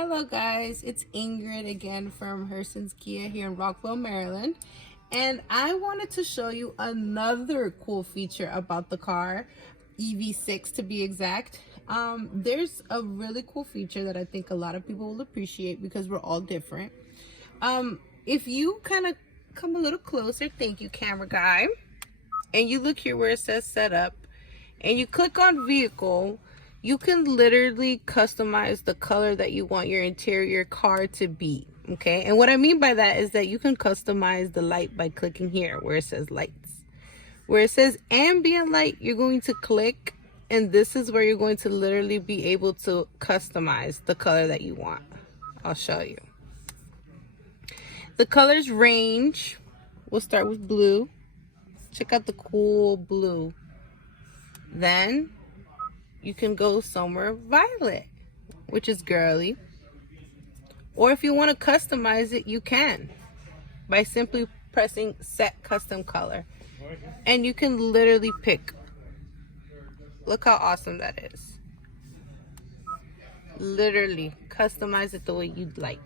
Hello guys, it's Ingrid again from Herson's Kia here in Rockville, Maryland. And I wanted to show you another cool feature about the car, EV6 to be exact. There's a really cool feature that I think a lot of people will appreciate because we're all different. If you kind of come a little closer, thank you camera guy, and you look here where it says setup and you click on vehicle, you can literally customize the color that you want your interior car to be. Okay, and what I mean by that is that you can customize the light by clicking here where it says lights. Where it says ambient light, you're going to click, and this is where you're going to literally be able to customize the color that you want. I'll show you. The colors range. We'll start with blue. Check out the cool blue. Then you can go somewhere violet, which is girly. Or if you want to customize it, you can by simply pressing set custom color. And you can literally pick. Look how awesome that is. Literally customize it the way you'd like.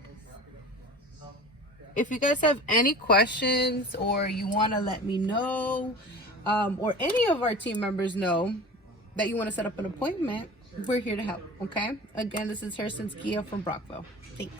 If you guys have any questions or you want to let me know, or any of our team members know that you want to set up an appointment, we're here to help. Okay, again, this is Herson's Kia from Brockville. Thanks.